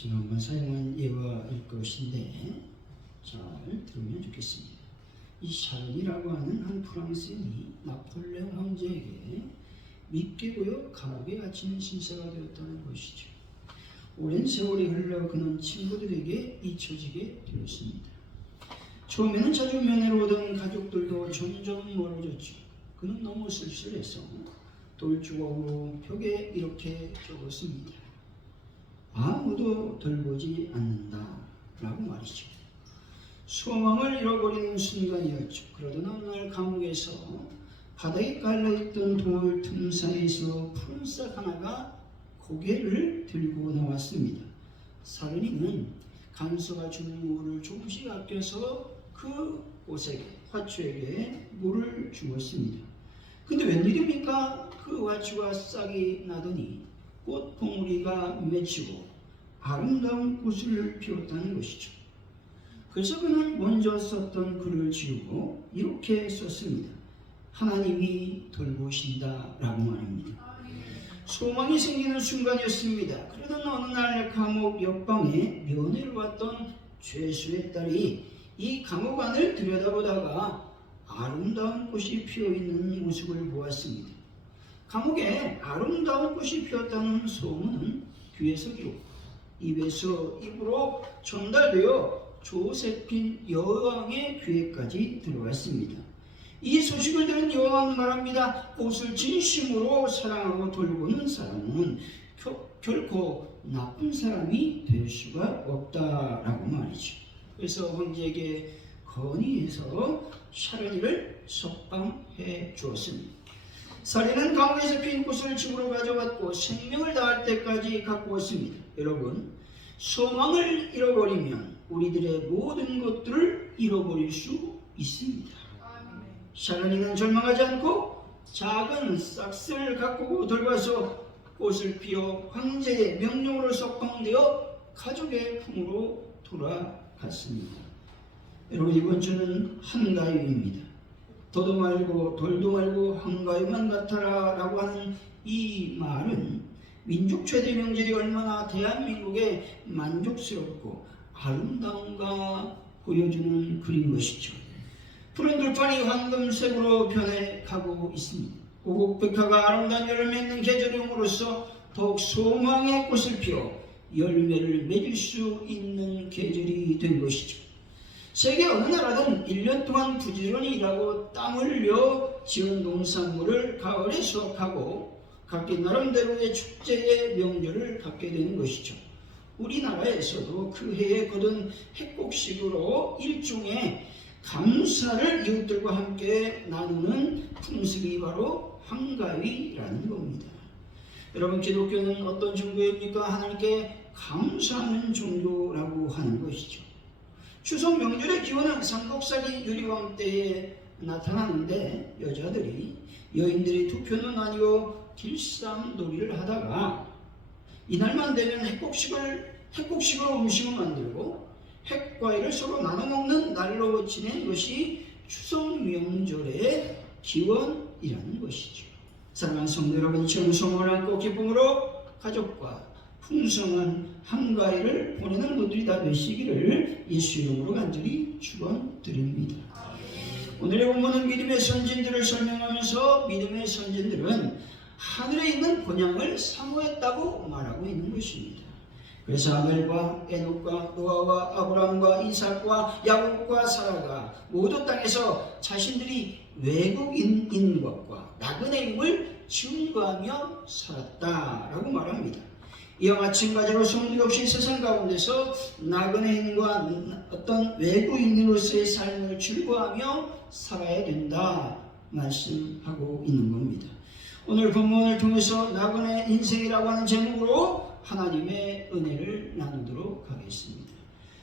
지난번 사용한 예화일 것인데 잘 들으면 좋겠습니다. 이 샤른이라고 하는 한 프랑스인이 나폴레옹 황제에게 믿게 보여 감옥에 갇히는 신세가 되었다는 것이죠. 오랜 세월이 흘러 그는 친구들에게 잊혀지게 되었습니다. 처음에는 자주 면회로 오던 가족들도 점점 멀어졌죠. 그는 너무 쓸쓸해서 돌주걱으로 벽에 이렇게 적었습니다. 아무도 돌보지 않는다 라고 말이죠. 소망을 잃어버리는 순간이었죠. 그러던 어느 날 감옥에서 바닥에 깔려있던 돌 틈 사이에서 푸른 싹 하나가 고개를 들고 나왔습니다. 사르니는 간수가 주는 물을 조금씩 아껴서 그 옷에게, 화초에게 물을 주었습니다. 근데 웬일입니까? 그 화초가 싹이 나더니 꽃 봉우리가 맺히고 아름다운 꽃을 피웠다는 것이죠. 그래서 그는 먼저 썼던 글을 지우고 이렇게 썼습니다. 하나님이 돌보신다 라고 말합니다. 소망이 생기는 순간이었습니다. 그러던 어느 날 감옥 옆방에 면회를 왔던 죄수의 딸이 이 감옥 안을 들여다보다가 아름다운 꽃이 피어있는 모습을 보았습니다. 감옥에 아름다운 꽃이 피었다는 소문은 귀에서 귀로, 입에서 입으로 전달되어 조세핀 여왕의 귀에까지 들어왔습니다. 이 소식을 들은 여왕은 말합니다. 꽃을 진심으로 사랑하고 돌보는 사람은 결코 나쁜 사람이 될 수가 없다라고 말이죠. 그래서 황제에게 건의해서 샤르니를 석방해 주었습니다. 사리는 감옥에서 핀 꽃을 집으로 가져갔고 생명을 다할 때까지 갖고 왔습니다. 여러분, 소망을 잃어버리면 우리들의 모든 것들을 잃어버릴 수 있습니다. 샤르니는 절망하지 않고 작은 싹스를 갖고 돌봐서 꽃을 피워 황제의 명령으로 석방되어 가족의 품으로 돌아갔습니다. 여러분, 이번 주는 한가위입니다. 도도 말고 돌도 말고 한가위만 같아라 라고 하는 이 말은 민족 최대 명절이 얼마나 대한민국에 만족스럽고 아름다운가 보여주는 글인 것이죠. 푸른 들판이 황금색으로 변해가고 있습니다. 오곡백화가 아름다운 열매 맺는 계절이 옴으로써 더욱 소망의 꽃을 피워 열매를 맺을 수 있는 계절이 된 것이죠. 세계 어느 나라든 1년 동안 부지런히 일하고 땀 흘려 지은 농산물을 가을에 수확하고 각기 나름대로의 축제의 명절을 갖게 되는 것이죠. 우리나라에서도 그 해에 거둔 핵곡식으로 일종의 감사를 이웃들과 함께 나누는 풍습이 바로 한가위라는 겁니다. 여러분, 기독교는 어떤 종교입니까? 하나님께 감사하는 종교라고 하는 것이죠. 추석 명절의 기원은 삼국사기 유리왕 때에 나타나는데 여인들이 두 편으로 나뉘어 길쌈놀이를 하다가 이날만 되면 핵곡식으로 음식을 만들고 핵과일을 서로 나눠 먹는 날로 지낸 것이 추석 명절의 기원이라는 것이죠. 사랑하는 성도 여러분, 이처럼 소망을 안고 기쁨으로 가족과 풍성한 한가위를 보내는 분들이 다 되시기를 예수 이름으로 간절히 축원드립니다. 오늘의 본문은 믿음의 선진들을 설명하면서 믿음의 선진들은 하늘에 있는 본향을 사모했다고 말하고 있는 것입니다. 그래서 아벨과 에녹과 노아와 아브라함과 이삭과 야곱과 사라가 모두 땅에서 자신들이 외국인인 것과 나그네임을 증거하며 살았다라고 말합니다. 이와 마찬가지로 성도 없이 세상 가운데서 나그네인과 어떤 외국인으로서의 삶을 즐거워하며 살아야 된다 말씀하고 있는 겁니다. 오늘 본문을 통해서 나그네 인생이라고 하는 제목으로 하나님의 은혜를 나누도록 하겠습니다.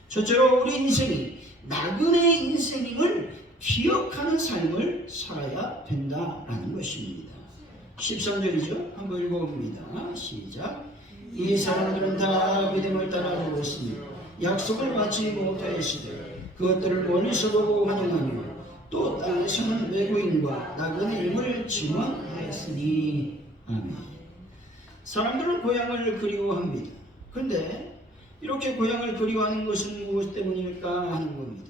첫째로 우리 인생이 나그네 인생임을 기억하는 삶을 살아야 된다라는 것입니다. 13절이죠. 한번 읽어봅니다. 시작. 이 사람들은 다 믿음을 따라 죽었으니 약속을 받지 못하였으되 그것들을 멀리서 보고 환영하며 또 땅에서는 외국인과 나그네임을 증언하였으니 아멘. 사람들은 고향을 그리워합니다. 그런데 이렇게 고향을 그리워하는 것은 무엇 때문일까 하는 겁니다.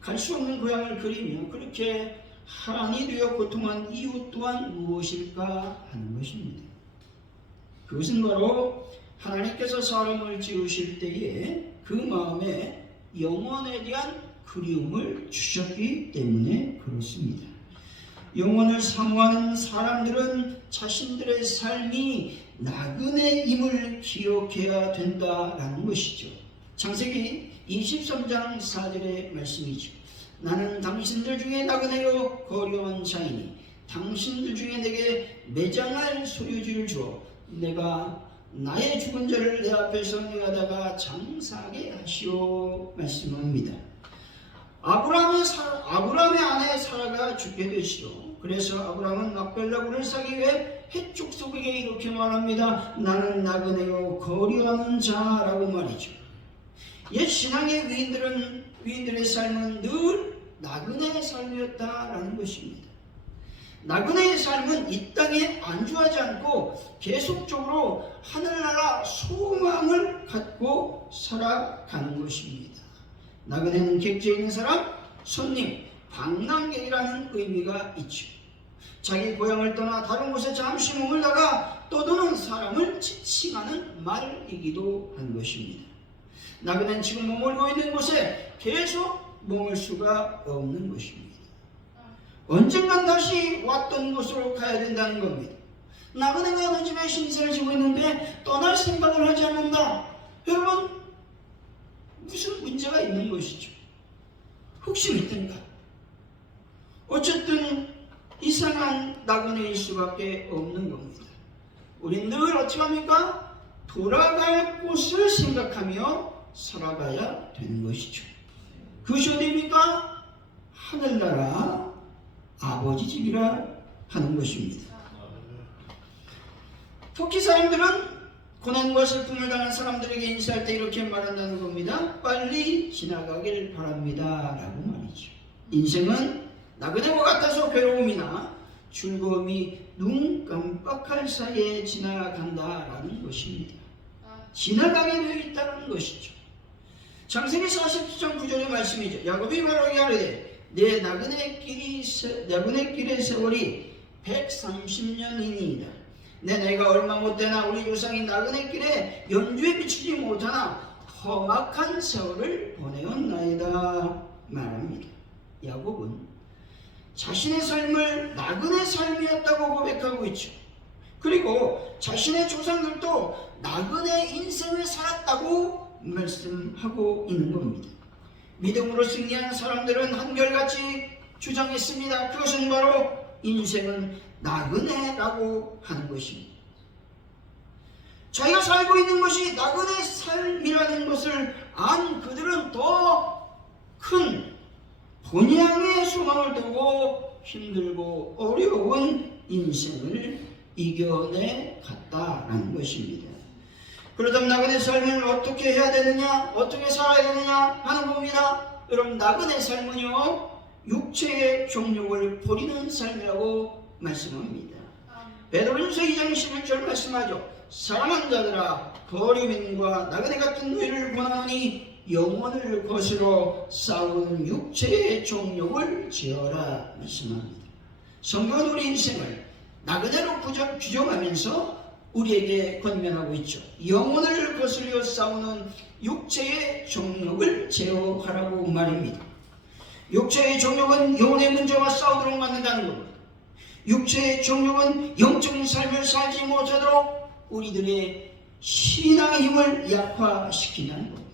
갈 수 없는 고향을 그리며 그렇게 한이 되어 고통한 이유 또한 무엇일까 하는 것입니다. 그것은 바로 하나님께서 사람을 지으실 때에 그 마음에 영혼에 대한 그리움을 주셨기 때문에 그렇습니다. 영혼을 사모하는 사람들은 자신들의 삶이 나그네임을 기억해야 된다라는 것이죠. 창세기 23장 4절의 말씀이죠. 나는 당신들 중에 나그네요 거류한 자이니 당신들 중에 내게 매장할 소유지를 주어 내가 나의 죽은 자를 내 앞에서 명하다가 장사하게 하시오 말씀합니다. 아브라함의 아내 사라가 죽게 되시오. 그래서 아브라함은 막벨라굴을 사기 위해 해쪽 속에게 이렇게 말합니다. 나는 나그네요 거류하는 자라고 말이죠. 옛 신앙의 위인들의 삶은 늘 나그네의 삶이었다라는 것입니다. 나그네의 삶은 이 땅에 안주하지 않고 계속적으로 하늘나라 소망을 갖고 살아가는 것입니다. 나그네는 객지에 있는 사람, 손님, 방랑객이라는 의미가 있죠. 자기 고향을 떠나 다른 곳에 잠시 머물다가 떠도는 사람을 지칭하는 말이기도 한 것입니다. 나그네는 지금 머물고 있는 곳에 계속 머물 수가 없는 것입니다. 언젠간 다시 왔던 곳으로 가야 된다는 겁니다. 나그네가 어느 집에 신세를 지고 있는데 떠날 생각을 하지 않는다. 여러분, 무슨 문제가 있는 것이죠. 혹시 있든가. 어쨌든 이상한 나그네일 수밖에 없는 겁니다. 우린 늘 어떻게 합니까? 돌아갈 곳을 생각하며 살아가야 되는 것이죠. 그것이 어디입니까? 하늘나라 아버지 집이라 하는 것입니다. 터키 사람들은 고난과 슬픔을 당한 사람들에게 인사할 때 이렇게 말한다는 겁니다. 빨리 지나가길 바랍니다 라고 말이죠. 인생은 나그네와 같아서 괴로움이나 즐거움이 눈 깜빡할 사이에 지나간다라는 것입니다. 지나가게 되어 있다는 것이죠. 창세기 47장 9절의 말씀이죠. 야곱이 바로에게 하되 내 나그네 길의 세월이 130년이니이다. 내 나이가 얼마 못되나 우리 조상이 나그네 길에 연주에 미치지 못하나 험악한 세월을 보내었나이다 말합니다. 야곱은 자신의 삶을 나그네 삶이었다고 고백하고 있죠. 그리고 자신의 조상들도 나그네 인생을 살았다고 말씀하고 있는 겁니다. 믿음으로 승리한 사람들은 한결같이 주장했습니다. 그것은 바로 인생은 나그네라고 하는 것입니다. 자기가 살고 있는 것이 나그네 삶이라는 것을 안 그들은 더 큰 본향의 소망을 두고 힘들고 어려운 인생을 이겨내 갔다라는 것입니다. 그렇다면 나그네 삶을 어떻게 해야 되느냐, 어떻게 살아야 되느냐 하는 겁니다. 여러분, 나그네 삶은요, 육체의 종욕을 버리는 삶이라고 말씀합니다. 베드로전서 2장 11절 말씀하죠. 사랑하는 자들아, 거류민과 나그네 같은 노예를 권하노니 영혼을 거스러 싸우는 육체의 종욕을 지어라 말씀합니다. 성경은 우리 인생을 나그네로 규정하면서 우리에게 권면하고 있죠. 영혼을 거스려 싸우는 육체의 종욕을 제어하라고 말입니다. 육체의 종욕은 영혼의 문제와 싸우도록 만든다는 겁니다. 육체의 종욕은 영적인 삶을 살지 못하도록 우리들의 신앙의 힘을 약화시키는 겁니다.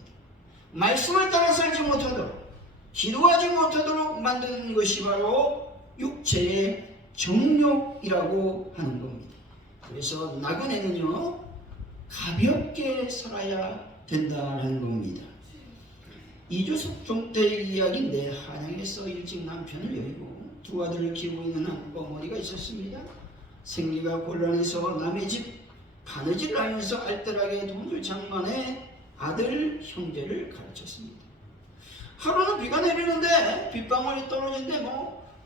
말씀을 따라 살지 못하도록, 기도하지 못하도록 만드는 것이 바로 육체의 종욕이라고 하는 겁니다. 그래서 나그네는요, 가볍게 살아야 된다는 겁니다. 이조석 종대의 이야기인데, 한양에서 일찍 남편을 여의고 두 아들을 키우고 있는 한 어머니가 있었습니다. 생계가 곤란해서 남의 집 바느질을 하면서 알뜰하게 돈을 장만해 아들 형제를 가르쳤습니다. 하루는 비가 내리는데 빗방울이 떨어지는데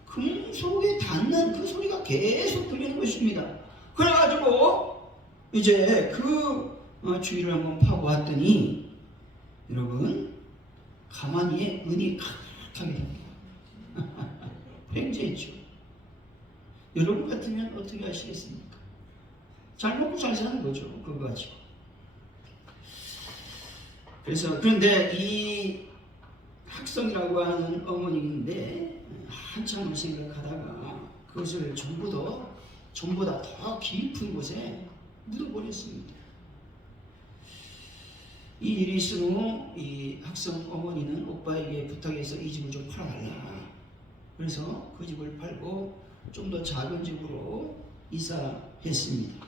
금속에 닿는 그 소리가 계속 들리는 것입니다. 그래가지고 이제 그 주위를 한번 파보았더니 여러분 가만히에 은이 가득하게 됩니다. 횡재했죠. 여러분 같으면 어떻게 하시겠습니까? 잘 먹고 잘 사는 거죠. 그거 가지고. 그런데 이 학성이라고 하는 어머니인데 한참을 생각하다가 그것을 전보다 더 깊은 곳에 묻어버렸습니다. 이 일이 있은 후 이 학성 어머니는 오빠에게 부탁해서 이 집을 좀 팔아달라. 그래서 그 집을 팔고 좀 더 작은 집으로 이사했습니다.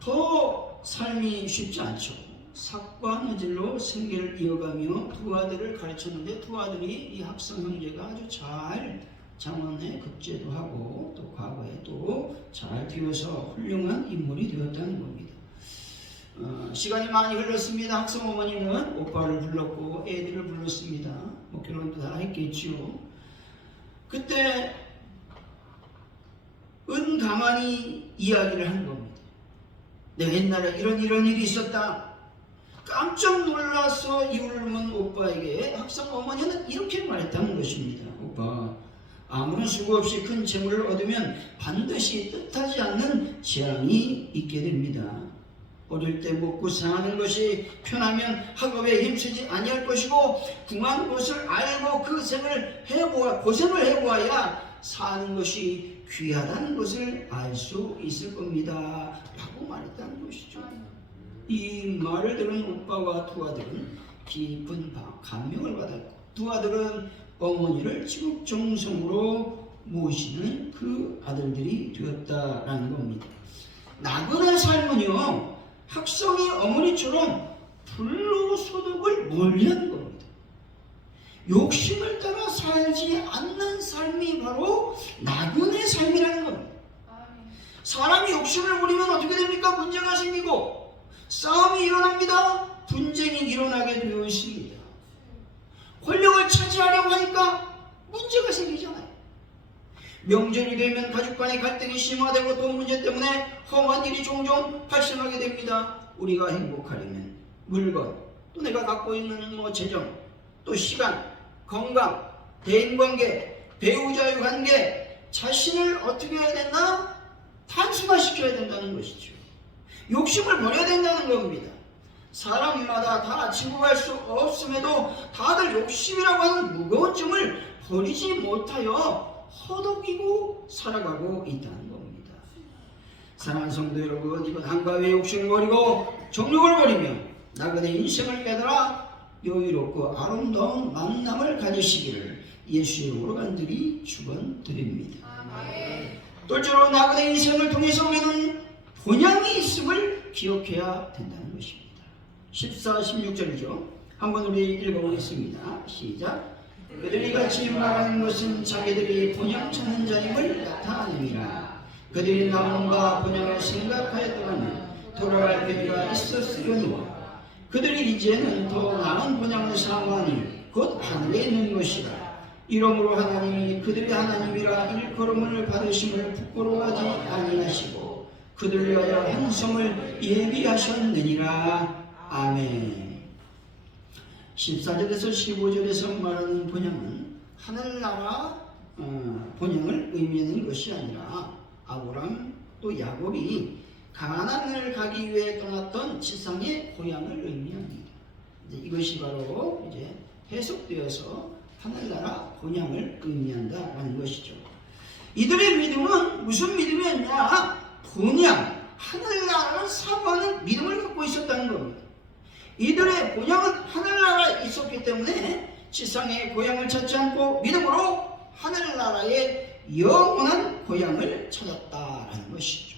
더 삶이 쉽지 않죠. 삭과 너질로 생계를 이어가며 두 아들을 가르쳤는데 두 아들이 이 학성 형제가 아주 잘 장원에 급제도 하고 또 과거에 또 잘 되어서 훌륭한 인물이 되었다는 겁니다. 시간이 많이 흘렀습니다. 학성 어머니는 오빠를 불렀고 애들을 불렀습니다. 뭐 결혼도 다 했겠지요. 그때 은가만히 이야기를 한 겁니다. 내가 옛날에 이런 일이 있었다. 깜짝 놀라서 이울문 오빠에게 학성 어머니는 이렇게 말했다는 것입니다. 오빠, 아무런 수고 없이 큰 재물을 얻으면 반드시 뜻하지 않는 재앙이 있게 됩니다. 어릴 때 먹고 사는 것이 편하면 학업에 힘쓰지 아니할 것이고 궁한 것을 알고 그 고생을 해보아야 사는 것이 귀하다는 것을 알 수 있을 겁니다. 라고 말했다는 것이죠. 이 말을 들은 오빠와 두 아들은 깊은 감명을 받았고 두 아들은 어머니를 지극정성으로 모시는 그 아들들이 되었다라는 겁니다. 나그네 삶은요, 학성의 어머니처럼 불로소득을 멀리하는 겁니다. 욕심을 따라 살지 않는 삶이 바로 나그네 삶이라는 겁니다. 사람이 욕심을 부리면 어떻게 됩니까? 문제가 생기고 싸움이 일어납니다. 분쟁이 일어나게 되어 있습니다. 권력을 차지하려고 하니까 문제가 생기잖아요. 명절이 되면 가족 간의 갈등이 심화되고 돈 문제 때문에 험한 일이 종종 발생하게 됩니다. 우리가 행복하려면 물건, 또 내가 갖고 있는 재정, 또 시간, 건강, 대인관계, 배우자의 관계, 자신을 어떻게 해야 된다? 단순화시켜야 된다는 것이죠. 욕심을 버려야 된다는 겁니다. 사람마다 다 지고 갈 수 없음에도 다들 욕심이라고 하는 무거운 짐을 버리지 못하여 허덕이고 살아가고 있다는 겁니다. 사랑하는 성도 여러분, 이번 한가위의 욕심을 버리고 정욕을 버리며 나그네 인생을 깨달아 여유롭고 아름다운 만남을 가지시기를 예수의 이름으로 간절히 축원드립니다. 둘째로 나그네 인생을 통해서 우리는 본향이 있음을 기억해야 된다는 것입니다. 14, 16절이죠. 한번 우리 읽어보겠습니다. 시작. 그들이 같이 말하는 것은 자기들이 본향 찾는 자임을 나타내느니라. 그들이 나무가 본향을 생각하였더라면 돌아갈 때가 있었으려니와 그들이 이제는 더 나은 본향을 사모하니 곧 하늘에 있는 것이라. 이러므로 하나님이 그들의 하나님이라 일컬음을 받으심을 부끄러워하지 아니하시고 그들을 위하여 한 성을 예비하셨느니라. 아멘. 14절에서 15절에서 말하는 본향은 하늘나라 본향을 의미하는 것이 아니라 아브람 또 야곱이 가나안을 가기 위해 떠났던 지상의 고향을 의미합니다. 이것이 바로 이제 해석되어서 하늘나라 본향을 의미한다라는 것이죠. 이들의 믿음은 무슨 믿음이었냐? 본향, 하늘나라를 사모하는 믿음을 갖고 있었다는 겁니다. 이들의 본향은 하늘나라에 있었기 때문에 지상의 고향을 찾지 않고 믿음으로 하늘나라의 영원한 고향을 찾았다라는 것이죠.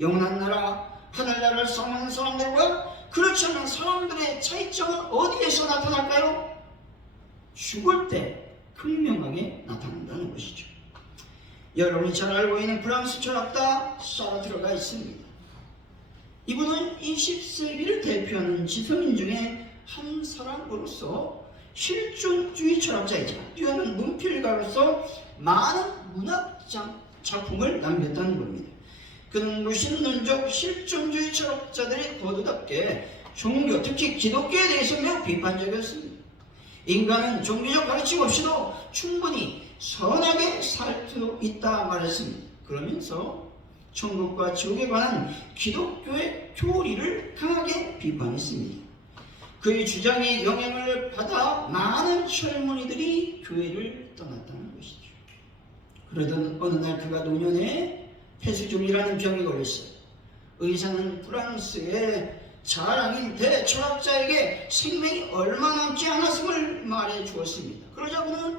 영원한 나라, 하늘나라를 사모하는 사람들과 그렇지 않은 사람들의 차이점은 어디에서 나타날까요? 죽을 때 극명하게 나타난다는 것이죠. 여러분이 잘 알고 있는 프랑스 철학자 사르트르가 있습니다. 이분은 20세기를 대표하는 지성인 중에 한 사람으로서 실존주의 철학자이자 뛰어난 문필가로서 많은 문학 작품을 남겼다는 겁니다. 그는 무신론적 실존주의 철학자들이 거두답게 종교, 특히 기독교에 대해서 매우 비판적이었습니다. 인간은 종교적 가르침 없이도 충분히 선하게 살 수 있다 말했습니다. 그러면서 천국과 지옥에 관한 기독교의 교리를 강하게 비판했습니다. 그의 주장에 영향을 받아 많은 젊은이들이 교회를 떠났다는 것이죠. 그러던 어느 날 그가 노년에 폐수종이라는 병에 걸렸어요. 의사는 프랑스의 자랑인 대철학자에게 생명이 얼마 남지 않았음을 말해 주었습니다. 그러자 그는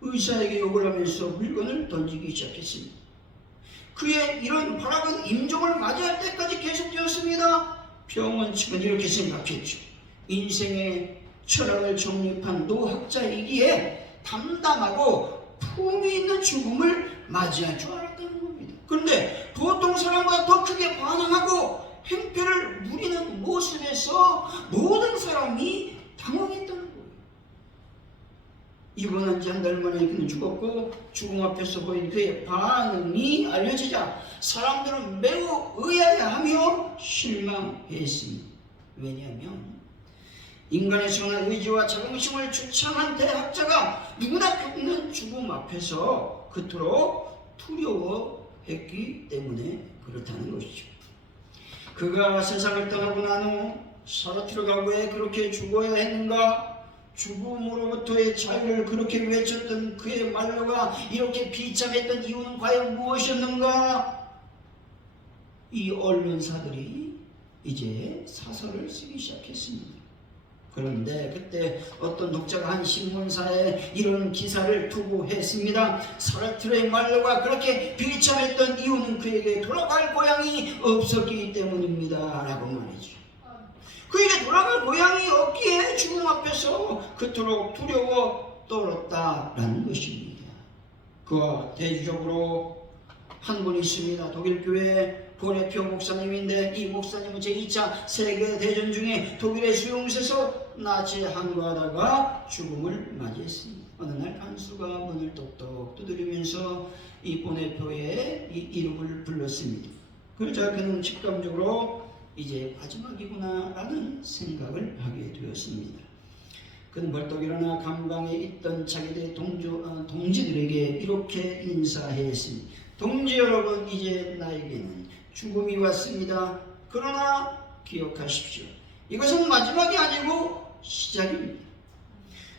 의사에게 욕을 하면서 물건을 던지기 시작했습니다. 그의 이런 발악은 임종을 맞이할 때까지 계속되었습니다. 병원 측은 이렇게 생각했죠. 인생의 철학을 정립한 노학자이기에 담담하고 품위 있는 죽음을 맞이할 줄 알았다는 겁니다. 그런데 보통 사람보다 더 크게 반항하고 행패를 부리는 모습에서 모든 사람이 당황했다는 거예요. 입원한 지 한 달 만에 그는 죽었고 죽음 앞에서 보인 그의 반응이 알려지자 사람들은 매우 의아해하며 실망했습니다. 왜냐하면 인간의 선한 의지와 자긍심을 주창한 대학자가 누구나 겪는 죽음 앞에서 그토록 두려워했기 때문에 그렇다는 것이죠. 그가 세상을 떠나고 난 후 사르트르가 왜 그렇게 죽어야 했는가? 죽음으로부터의 자유를 그렇게 외쳤던 그의 말로가 이렇게 비참했던 이유는 과연 무엇이었는가? 이 언론사들이 이제 사설을 쓰기 시작했습니다. 그런데 그때 어떤 독자가 한 신문사에 이런 기사를 투고했습니다. 사르트르의 말로가 그렇게 비참했던 이유는 그에게 돌아갈 고향이 없었기 때문입니다 라고 말이죠. 그에게 돌아갈 고향이 없기에 죽음 앞에서 그토록 두려워 떨었다라는 것입니다. 그와 대조적으로 한 분 있습니다. 독일교회 보네표 목사님인데 이 목사님은 제2차 세계대전 중에 독일의 수용소에서 나치에 항거하다가 죽음을 맞이했습니다. 어느 날 간수가 문을 똑똑 두드리면서 이 보네표의 이 이름을 불렀습니다. 그러자 그는 직감적으로 이제 마지막이구나 라는 생각을 하게 되었습니다. 그는 벌떡 일어나 감방에 있던 자기들의 동지들에게 이렇게 인사했습니다. 동지 여러분, 이제 나에게는 죽음이 왔습니다. 그러나 기억하십시오. 이것은 마지막이 아니고 시작입니다.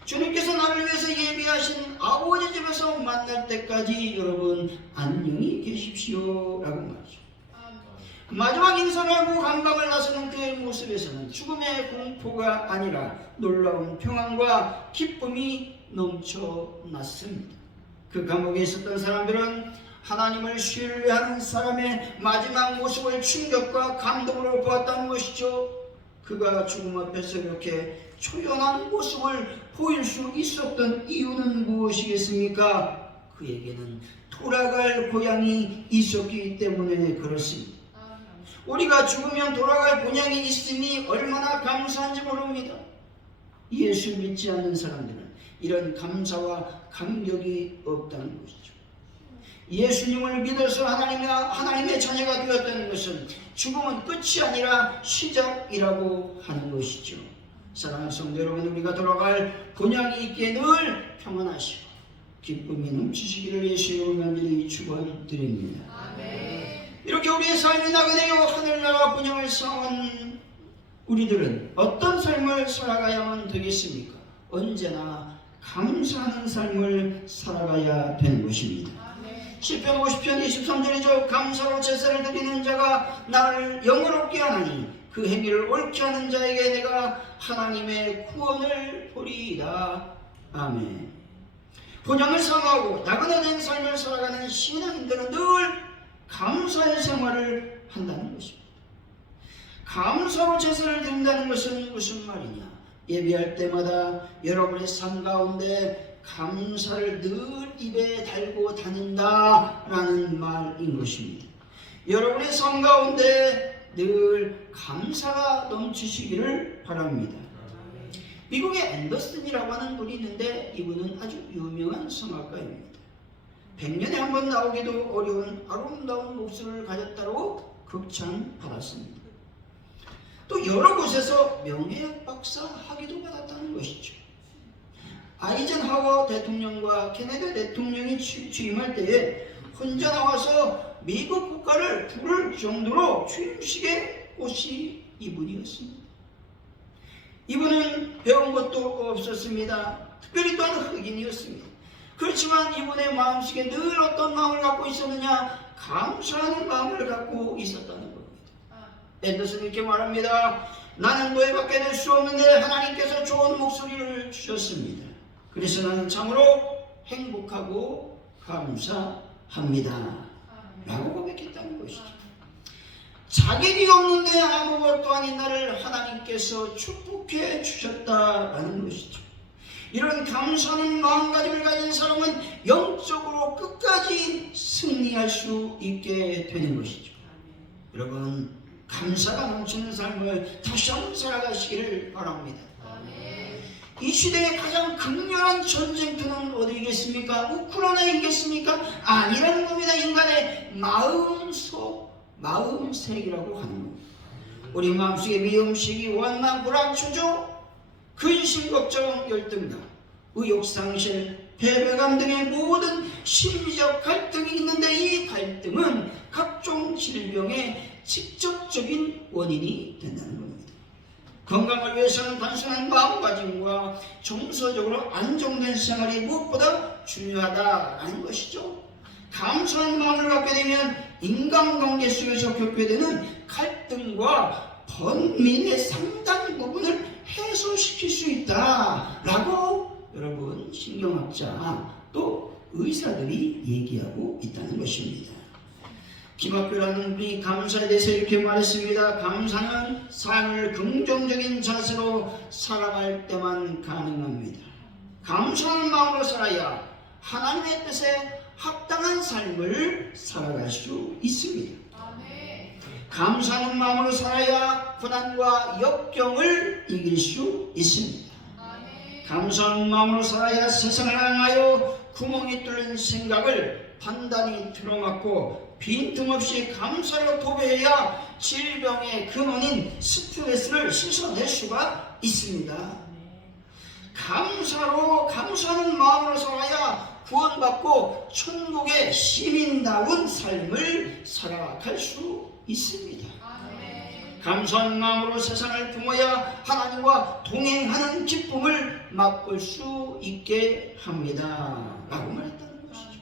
주님께서 나를 위해서 예비하신 아버지 집에서 만날 때까지 여러분 안녕히 계십시오 라고 말이죠. 마지막 인사를 하고 감방을 나서는 그의 모습에서는 죽음의 공포가 아니라 놀라운 평안과 기쁨이 넘쳐났습니다. 그 감옥에 있었던 사람들은 하나님을 신뢰하는 사람의 마지막 모습을 충격과 감동으로 보았다는 것이죠. 그가 죽음 앞에서 이렇게 초연한 모습을 보일 수 있었던 이유는 무엇이겠습니까? 그에게는 돌아갈 고향이 있었기 때문에 그렇습니다. 우리가 죽으면 돌아갈 고향이 있으니 얼마나 감사한지 모릅니다. 예수 믿지 않는 사람들은 이런 감사와 감격이 없다는 것이죠. 예수님을 믿어서 하나님의 자녀가 되었다는 것은 죽음은 끝이 아니라 시작이라고 하는 것이죠. 사랑하는 성도 여러분, 우리가 돌아갈 본향이 있기에 늘 평안하시고 기쁨이 넘치시기를 예수의 이름으로 간절히 축원드립니다. 아멘. 이렇게 우리의 삶이 나그네요 하늘나라 본향을 쌓은 우리들은 어떤 삶을 살아가야만 되겠습니까? 언제나 감사하는 삶을 살아가야 되는 것입니다. 시편 50편 23절이죠. 감사로 제사를 드리는 자가 나를 영원롭게 하나니 그 행위를 옳게 하는 자에게 내가 하나님의 구원을 보리이다. 아멘. 본향을 사모하고 나그네된 삶을 살아가는 신앙인들은 늘 감사의 생활을 한다는 것입니다. 감사로 제사를 드린다는 것은 무슨 말이냐? 예배할 때마다 여러분의 삶 가운데 감사를 늘 입에 달고 다닌다라는 말인 것입니다. 여러분의 삶 가운데 늘 감사가 넘치시기를 바랍니다. 미국의 앤더슨이라고 하는 분이 있는데 이분은 아주 유명한 성악가입니다. 100년에 한 번 나오기도 어려운 아름다운 목소리를 가졌다고 극찬받았습니다. 또 여러 곳에서 명예학 박사 학위도 받았다는 것이죠. 아이젠하워 대통령과 케네디 대통령이 취임할 때에 혼자 나와서 미국 국가를 부를 정도로 취임식의 꽃이 이분이었습니다. 이분은 배운 것도 없었습니다. 특별히 또한 흑인이었습니다. 그렇지만 이분의 마음속에 늘 어떤 마음을 갖고 있었느냐? 감사하는 마음을 갖고 있었다는 겁니다. 앤더슨이 이렇게 말합니다. 나는 노예밖에 될 수 없는데 하나님께서 좋은 목소리를 주셨습니다. 그래서 나는 참으로 행복하고 감사합니다. 라고 고백했다는 것이죠. 자격이 없는데 아무것도 아닌 나를 하나님께서 축복해 주셨다라는 것이죠. 이런 감사하는 마음가짐을 가진 사람은 영적으로 끝까지 승리할 수 있게 되는 것이죠. 여러분, 감사가 넘치는 삶을 다시 한번 살아가시기를 바랍니다. 이 시대의 가장 극렬한 전쟁터는 어디겠습니까? 우크라이나이겠습니까? 아니라는 겁니다. 인간의 마음색이라고 하는 겁니다. 우리 마음속에 미움, 시기, 원망, 불안, 추조, 근심, 걱정, 열등감, 의욕, 상실, 패배감 등의 모든 심리적 갈등이 있는데 이 갈등은 각종 질병의 직접적인 원인이 된다는 겁니다. 건강을 위해서는 단순한 마음가짐과 정서적으로 안정된 생활이 무엇보다 중요하다는 것이죠. 감사한 마음을 갖게 되면 인간관계 속에서 겪게 되는 갈등과 번민의 상당 부분을 해소시킬 수 있다라고 여러분 신경학자 또 의사들이 얘기하고 있다는 것입니다. 김학규라는 분이 감사에 대해서 이렇게 말했습니다. 감사는 삶을 긍정적인 자세로 살아갈 때만 가능합니다. 감사하는 마음으로 살아야 하나님의 뜻에 합당한 삶을 살아갈 수 있습니다. 감사하는 마음으로 살아야 고난과 역경을 이길 수 있습니다. 감사하는 마음으로 살아야 세상을 향하여 구멍이 뚫린 생각을 단단히 틀어막고 빈틈없이 감사로 도배해야 질병의 근원인 스트레스를 씻어낼 수가 있습니다. 감사하는 마음으로 살아야 구원받고 천국의 시민다운 삶을 살아갈 수 있습니다. 감사한 마음으로 세상을 품어야 하나님과 동행하는 기쁨을 맛볼 수 있게 합니다. 라고 말했다는 것이죠.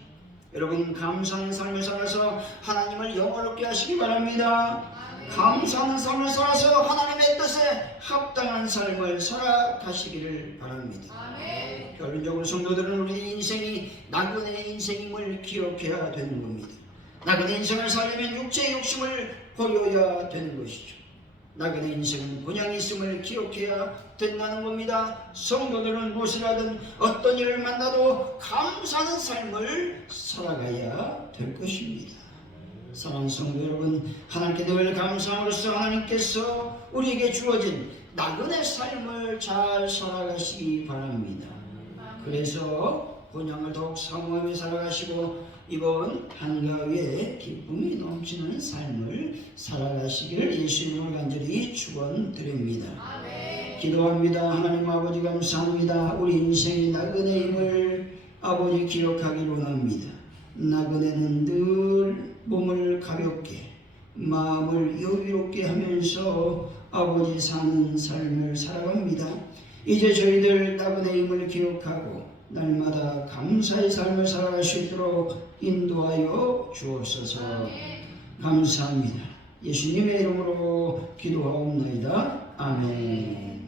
여러분, 감사하는 삶을 살아서 하나님을 영화롭게 하시기 바랍니다. 감사하는 삶을 살아서 하나님의 뜻에 합당한 삶을 살아가시기를 바랍니다. 결론적으로 성도들은 우리 인생이 나그네의 인생임을 기억해야 되는 겁니다. 나그네 인생을 살려면 육체의 욕심을 버려야 되는 것이죠. 나그네 인생은 본향이 있음을 기억해야 된다는 겁니다. 성도들은 무엇을 하든 어떤 일을 만나도 감사하는 삶을 살아가야 될 것입니다. 사랑하는 성도 여러분, 하나님께 늘 감사함으로써 하나님께서 우리에게 주어진 나그네 삶을 잘 살아가시기 바랍니다. 그래서 본향을 더욱 사모하며 살아가시고 이번 한가위에 기쁨이 넘치는 삶을 살아가시기를 예수님을 간절히 축원드립니다. 기도합니다. 하나님 아버지 감사합니다. 우리 인생이 나그네임을 아버지 기억하기를 원합니다. 나그네는 늘 몸을 가볍게 마음을 여유롭게 하면서 아버지 사는 삶을 살아갑니다. 이제 저희들 나그네임을 기억하고 날마다 감사의 삶을 살아갈 수 있도록 인도하여 주옵소서. 감사합니다. 예수님의 이름으로 기도하옵나이다. 아멘.